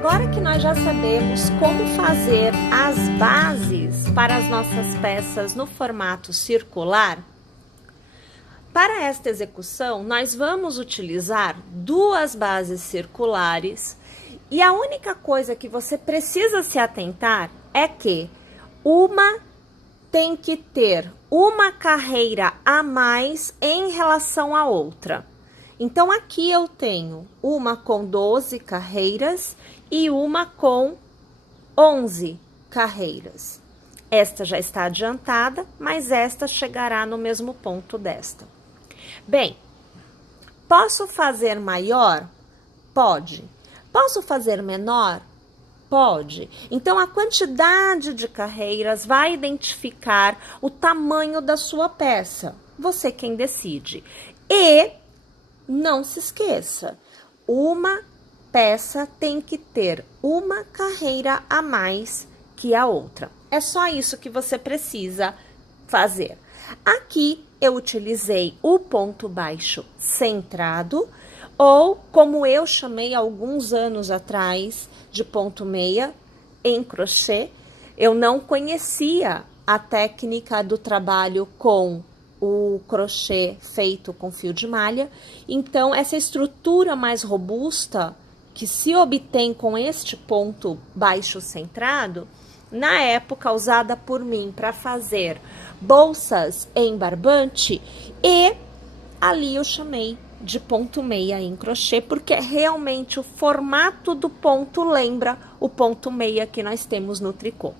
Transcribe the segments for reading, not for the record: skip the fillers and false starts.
Agora que nós já sabemos como fazer as bases para as nossas peças no formato circular, para esta execução nós vamos utilizar duas bases circulares e a única coisa que você precisa se atentar é que uma tem que ter uma carreira a mais em relação à outra. Então, aqui eu tenho uma com 12 carreiras e uma com 11 carreiras. Esta já está adiantada, mas esta chegará no mesmo ponto desta. Bem, posso fazer maior? Pode. Posso fazer menor? Pode. Então, a quantidade de carreiras vai identificar o tamanho da sua peça. Você quem decide. E não se esqueça, uma peça tem que ter uma carreira a mais que a outra. É só isso que você precisa fazer. Aqui eu utilizei o ponto baixo centrado, ou como eu chamei alguns anos atrás, de ponto meia em crochê. Eu não conhecia a técnica do trabalho com o crochê feito com fio de malha, então essa estrutura mais robusta que se obtém com este ponto baixo centrado, na época usada por mim para fazer bolsas em barbante, e ali eu chamei de ponto meia em crochê, porque realmente o formato do ponto lembra o ponto meia que nós temos no tricô.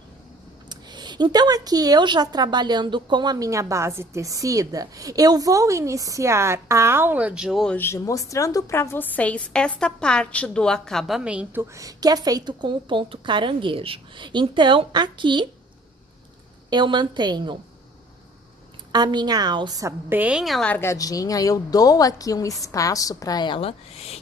Então, aqui eu já trabalhando com a minha base tecida, eu vou iniciar a aula de hoje mostrando para vocês esta parte do acabamento que é feito com o ponto caranguejo. Então, aqui eu mantenho a minha alça bem alargadinha, eu dou aqui um espaço para ela.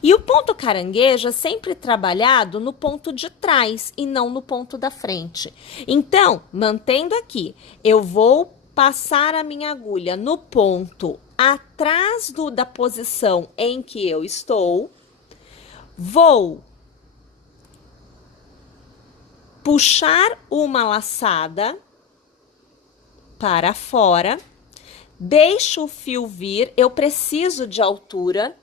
E o ponto caranguejo é sempre trabalhado no ponto de trás e não no ponto da frente. Então, mantendo aqui, eu vou passar a minha agulha no ponto atrás da posição em que eu estou. Vou puxar uma laçada para fora. Deixo o fio vir, eu preciso de altura,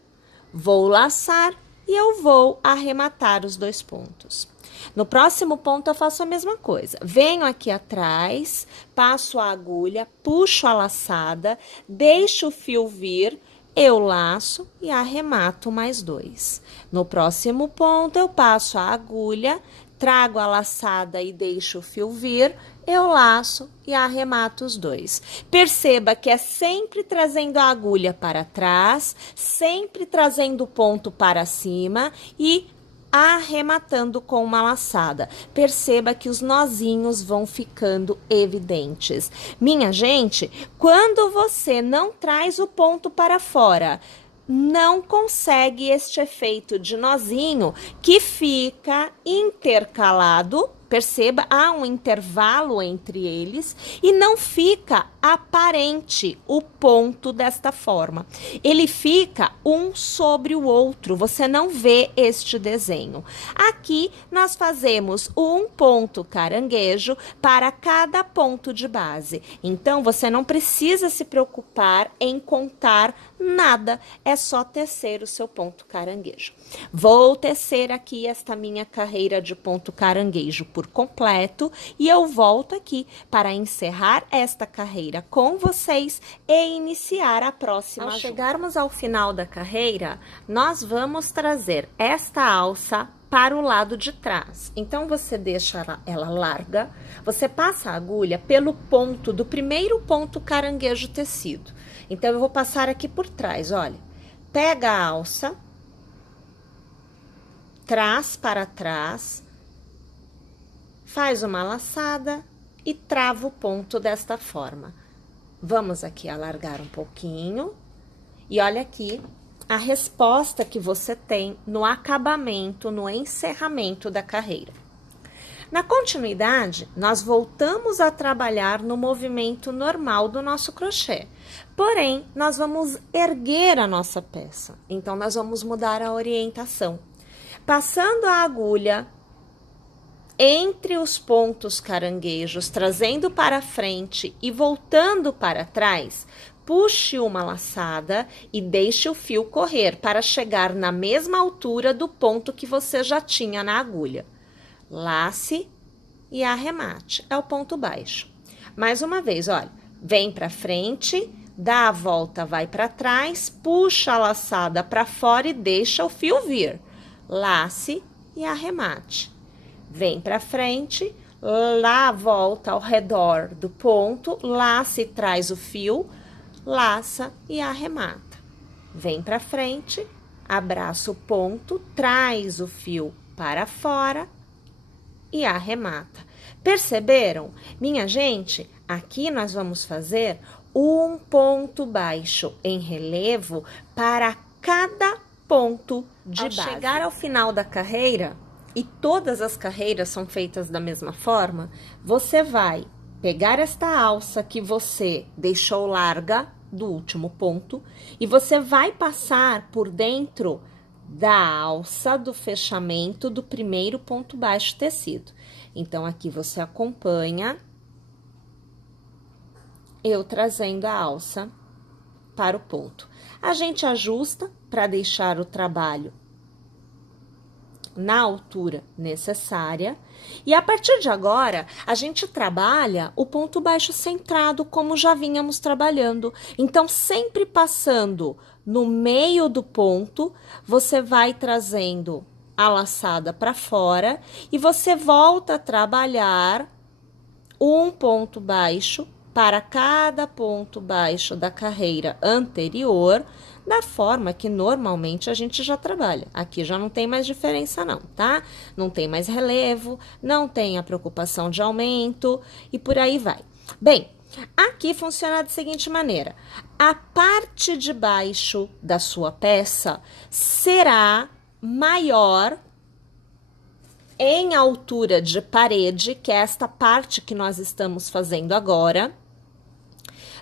vou laçar e eu vou arrematar os dois pontos. No próximo ponto eu faço a mesma coisa. Venho aqui atrás, passo a agulha, puxo a laçada, deixo o fio vir, eu laço e arremato mais dois. No próximo ponto eu passo a agulha, trago a laçada e deixo o fio vir, eu laço e arremato os dois. Perceba que é sempre trazendo a agulha para trás, sempre trazendo o ponto para cima e arrematando com uma laçada. Perceba que os nozinhos vão ficando evidentes. Minha gente, quando você não traz o ponto para fora, não consegue este efeito de nozinho que fica intercalado. Perceba, há um intervalo entre eles e não fica aparente o ponto desta forma. Ele fica um sobre o outro, você não vê este desenho. Aqui nós fazemos um ponto caranguejo para cada ponto de base. Então, você não precisa se preocupar em contar nada, é só tecer o seu ponto caranguejo. Vou tecer aqui esta minha carreira de ponto caranguejo por completo e eu volto aqui para encerrar esta carreira com vocês e iniciar a próxima. Ao chegarmos ao final da carreira, nós vamos trazer esta alça para o lado de trás. Então, você deixa ela larga, você passa a agulha pelo ponto do primeiro ponto caranguejo tecido. Então, eu vou passar aqui por trás, olha. Pega a alça, traz para trás, faz uma laçada e trava o ponto desta forma. Vamos aqui alargar um pouquinho e olha aqui a resposta que você tem no acabamento, no encerramento da carreira. Na continuidade, nós voltamos a trabalhar no movimento normal do nosso crochê. Porém, nós vamos erguer a nossa peça. Então, nós vamos mudar a orientação. Passando a agulha entre os pontos caranguejos, trazendo para frente e voltando para trás, puxe uma laçada e deixe o fio correr para chegar na mesma altura do ponto que você já tinha na agulha. Lace e arremate, é o ponto baixo. Mais uma vez, olha, vem para frente, dá a volta, vai para trás, puxa a laçada para fora e deixa o fio vir. Lace e arremate. Vem para frente, lá volta ao redor do ponto, laça e traz o fio, laça e arremata. Vem para frente, abraça o ponto, traz o fio para fora e arremata. Perceberam? Minha gente, aqui nós vamos fazer um ponto baixo em relevo para cada ponto de base. Ao chegar ao final da carreira, e todas as carreiras são feitas da mesma forma, você vai pegar esta alça que você deixou larga do último ponto e você vai passar por dentro da alça do fechamento do primeiro ponto baixo tecido. Então, aqui você acompanha eu trazendo a alça para o ponto. A gente ajusta para deixar o trabalho na altura necessária. E a partir de agora, a gente trabalha o ponto baixo centrado, como já vínhamos trabalhando. Então, sempre passando no meio do ponto, você vai trazendo a laçada para fora e você volta a trabalhar um ponto baixo para cada ponto baixo da carreira anterior, da forma que normalmente a gente já trabalha. Aqui já não tem mais diferença não, tá? Não tem mais relevo, não tem a preocupação de aumento e por aí vai. Bem, aqui funciona da seguinte maneira: a parte de baixo da sua peça será maior em altura de parede, que é esta parte que nós estamos fazendo agora,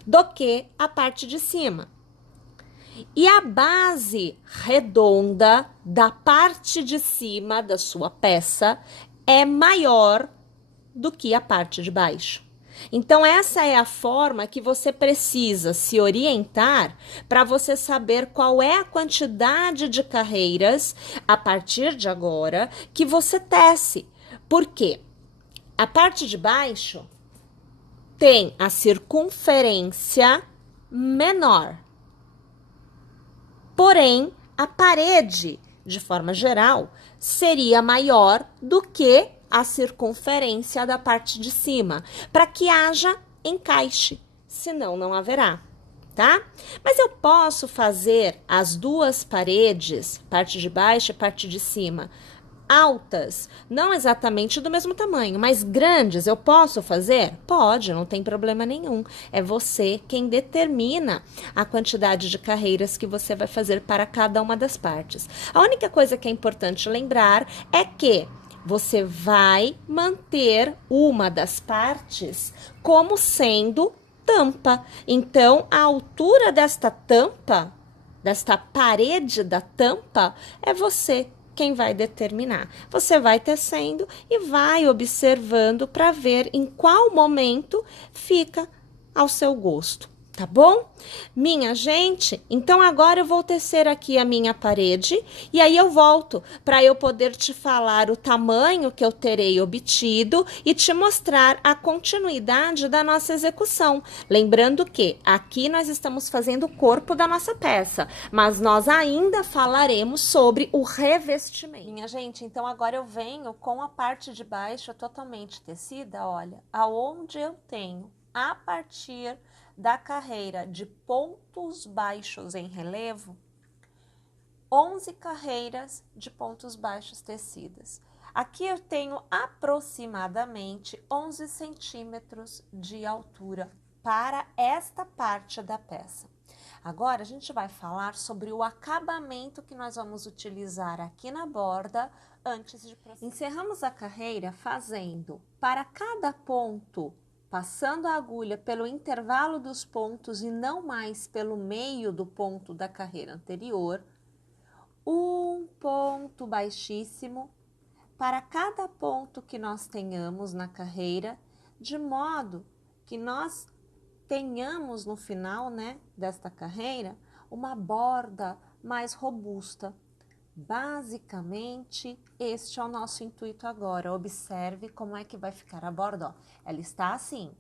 do que a parte de cima. E a base redonda da parte de cima da sua peça é maior do que a parte de baixo. Então, essa é a forma que você precisa se orientar para você saber qual é a quantidade de carreiras, a partir de agora, que você tece. Por quê? A parte de baixo tem a circunferência menor. Porém, a parede, de forma geral, seria maior do que a circunferência da parte de cima, para que haja encaixe, senão não haverá, tá? Mas eu posso fazer as duas paredes, parte de baixo e parte de cima, altas, não exatamente do mesmo tamanho, mas grandes, eu posso fazer? Pode, não tem problema nenhum. É você quem determina a quantidade de carreiras que você vai fazer para cada uma das partes. A única coisa que é importante lembrar é que você vai manter uma das partes como sendo tampa. Então, a altura desta tampa, desta parede da tampa, é você quem vai determinar. Você vai tecendo e vai observando para ver em qual momento fica ao seu gosto, tá bom? Minha gente, então agora eu vou tecer aqui a minha parede e aí eu volto para eu poder te falar o tamanho que eu terei obtido e te mostrar a continuidade da nossa execução. Lembrando que aqui nós estamos fazendo o corpo da nossa peça, mas nós ainda falaremos sobre o revestimento. Minha gente, então agora eu venho com a parte de baixo totalmente tecida, olha, aonde eu tenho a partir da carreira de pontos baixos em relevo, 11 carreiras de pontos baixos tecidas. Aqui eu tenho aproximadamente 11 centímetros de altura para esta parte da peça. Agora a gente vai falar sobre o acabamento que nós vamos utilizar aqui na borda antes de prosseguir. Encerramos a carreira fazendo para cada ponto, passando a agulha pelo intervalo dos pontos e não mais pelo meio do ponto da carreira anterior, um ponto baixíssimo para cada ponto que nós tenhamos na carreira, de modo que nós tenhamos no final, né, desta carreira, uma borda mais robusta. Basicamente, este é o nosso intuito agora. Observe como é que vai ficar a borda. Ó, ela está assim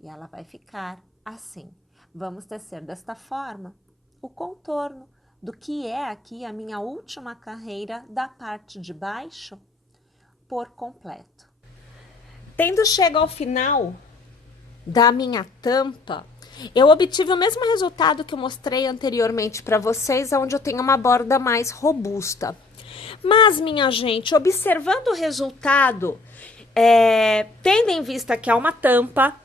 e ela vai ficar assim. Vamos tecer desta forma o contorno do que é aqui a minha última carreira da parte de baixo por completo. Tendo chegado ao final da minha tampa, eu obtive o mesmo resultado que eu mostrei anteriormente para vocês, onde eu tenho uma borda mais robusta. Mas, minha gente, observando o resultado, tendo em vista que é uma tampa,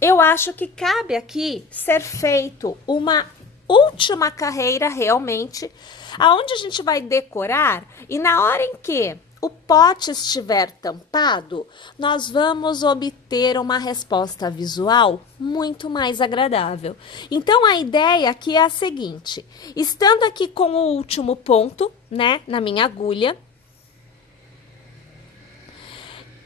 eu acho que cabe aqui ser feito uma última carreira realmente, aonde a gente vai decorar e na hora em que o pote estiver tampado, nós vamos obter uma resposta visual muito mais agradável. Então, a ideia aqui é a seguinte, estando aqui com o último ponto, né, na minha agulha,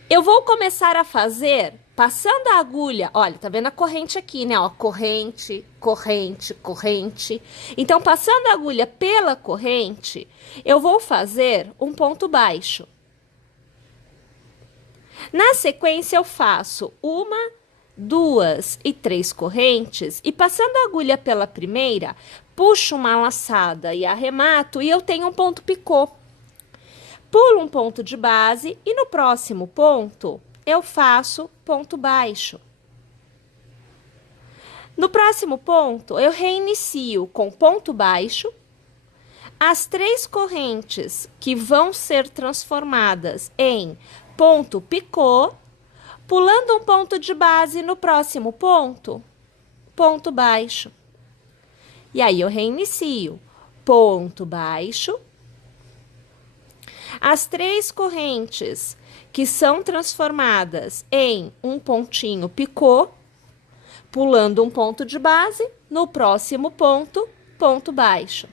eu vou começar a fazer, passando a agulha, olha, tá vendo a corrente aqui, né, ó, corrente, corrente, corrente. Então, passando a agulha pela corrente, eu vou fazer um ponto baixo. Na sequência, eu faço 1, 2 e 3 correntes e passando a agulha pela primeira, puxo uma laçada e arremato e eu tenho um ponto picô. Pulo um ponto de base e no próximo ponto eu faço ponto baixo. No próximo ponto, eu reinicio com ponto baixo. As 3 correntes que vão ser transformadas em ponto picô, pulando um ponto de base no próximo ponto, ponto baixo. E aí, eu reinicio, ponto baixo. As 3 correntes que são transformadas em um pontinho picô, pulando um ponto de base, no próximo ponto, ponto baixo.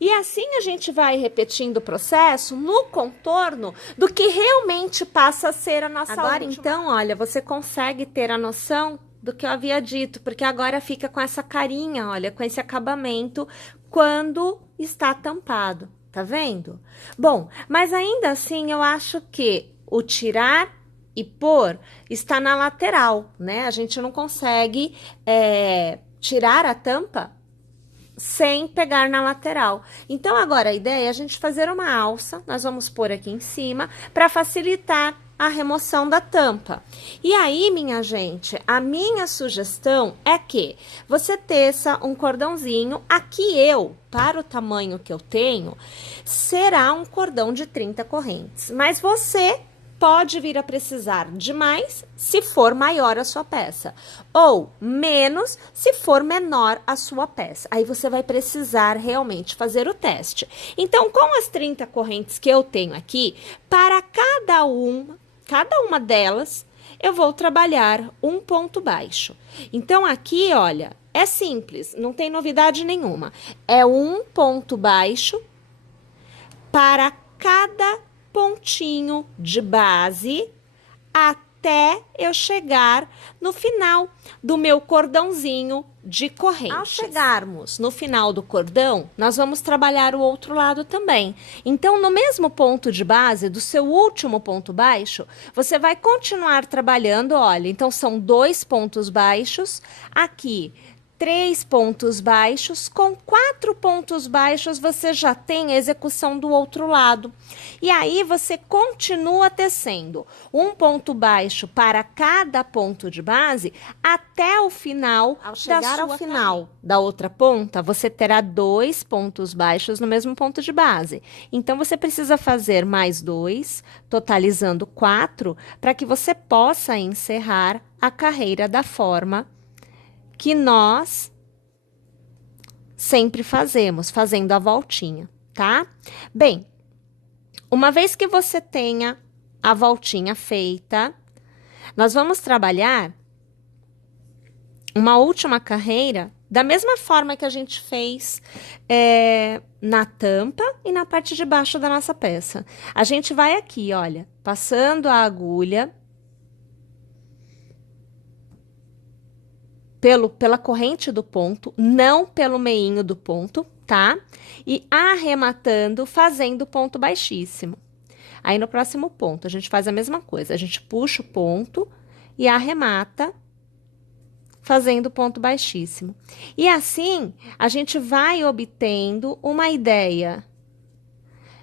E assim a gente vai repetindo o processo no contorno do que realmente passa a ser a nossa agora, última. Então, olha, você consegue ter a noção do que eu havia dito, porque agora fica com essa carinha, olha, com esse acabamento quando está tampado, tá vendo? Bom, mas ainda assim eu acho que o tirar e pôr está na lateral, né? A gente não consegue tirar a tampa sem pegar na lateral. Então, agora a ideia é a gente fazer uma alça, nós vamos pôr aqui em cima, para facilitar a remoção da tampa. E aí, minha gente, a minha sugestão é que você teça um cordãozinho, aqui para o tamanho que eu tenho, será um cordão de 30 correntes, mas você pode vir a precisar de mais se for maior a sua peça, ou menos se for menor a sua peça. Aí você vai precisar realmente fazer o teste. Então, com as 30 correntes que eu tenho aqui, para cada uma delas, eu vou trabalhar um ponto baixo. Então, aqui, olha, é simples, não tem novidade nenhuma. É um ponto baixo para cada pontinho de base até eu chegar no final do meu cordãozinho de correntes. Ao chegarmos no final do cordão, nós vamos trabalhar o outro lado também. Então, no mesmo ponto de base, do seu último ponto baixo, você vai continuar trabalhando, olha, então são 2 pontos baixos, aqui 3 pontos baixos, com 4 pontos baixos você já tem a execução do outro lado. E aí você continua tecendo um ponto baixo para cada ponto de base até o final. Ao chegar ao final da outra ponta, você terá 2 pontos baixos no mesmo ponto de base. Então, você precisa fazer mais 2, totalizando 4, para que você possa encerrar a carreira da forma que nós sempre fazemos, fazendo a voltinha, tá? Bem, uma vez que você tenha a voltinha feita, nós vamos trabalhar uma última carreira da mesma forma que a gente fez na tampa, e na parte de baixo da nossa peça. A gente vai aqui, olha, passando a agulha pela corrente do ponto, não pelo meinho do ponto, tá? E arrematando, fazendo ponto baixíssimo. Aí, no próximo ponto, a gente faz a mesma coisa. A gente puxa o ponto e arremata, fazendo ponto baixíssimo. E assim, a gente vai obtendo uma ideia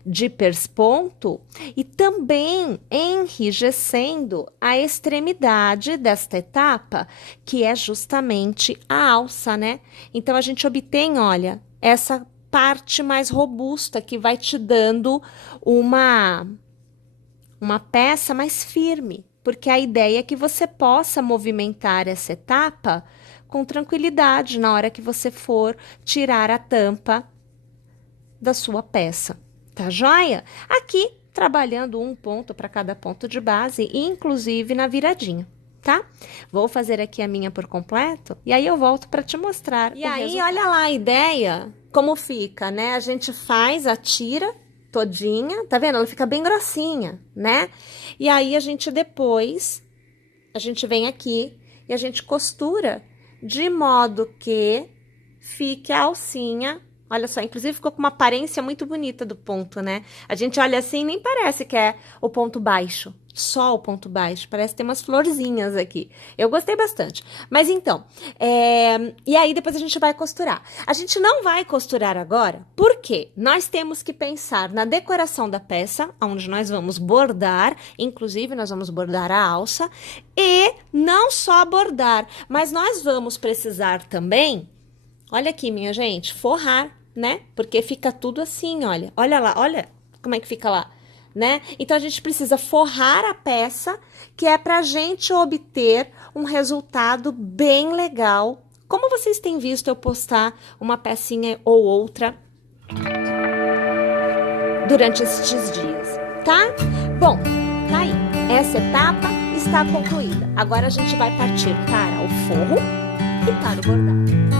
de persponto e também enrijecendo a extremidade desta etapa, que é justamente a alça, né? Então, a gente obtém, olha, essa parte mais robusta que vai te dando uma peça mais firme, porque a ideia é que você possa movimentar essa etapa com tranquilidade na hora que você for tirar a tampa da sua peça. Tá joia? Aqui, trabalhando um ponto para cada ponto de base, inclusive na viradinha, tá? Vou fazer aqui a minha por completo e aí eu volto para te mostrar. E aí, olha lá a ideia, como fica, né? A gente faz a tira todinha, tá vendo? Ela fica bem grossinha, né? E aí, a gente depois, a gente vem aqui e a gente costura de modo que fique a alcinha. Olha só, inclusive ficou com uma aparência muito bonita do ponto, né? A gente olha assim, nem parece que é o ponto baixo, só o ponto baixo. Parece ter umas florzinhas aqui. Eu gostei bastante. Mas então, e aí depois a gente vai costurar. A gente não vai costurar agora, porque nós temos que pensar na decoração da peça, onde nós vamos bordar, inclusive nós vamos bordar a alça, e não só bordar, mas nós vamos precisar também, olha aqui, minha gente, forrar, né? Porque fica tudo assim, olha. Olha lá, olha como é que fica lá, né? Então, a gente precisa forrar a peça, que é pra gente obter um resultado bem legal. Como vocês têm visto eu postar uma pecinha ou outra durante estes dias, tá? Bom, tá aí. Essa etapa está concluída. Agora, a gente vai partir para o forro e para o bordado.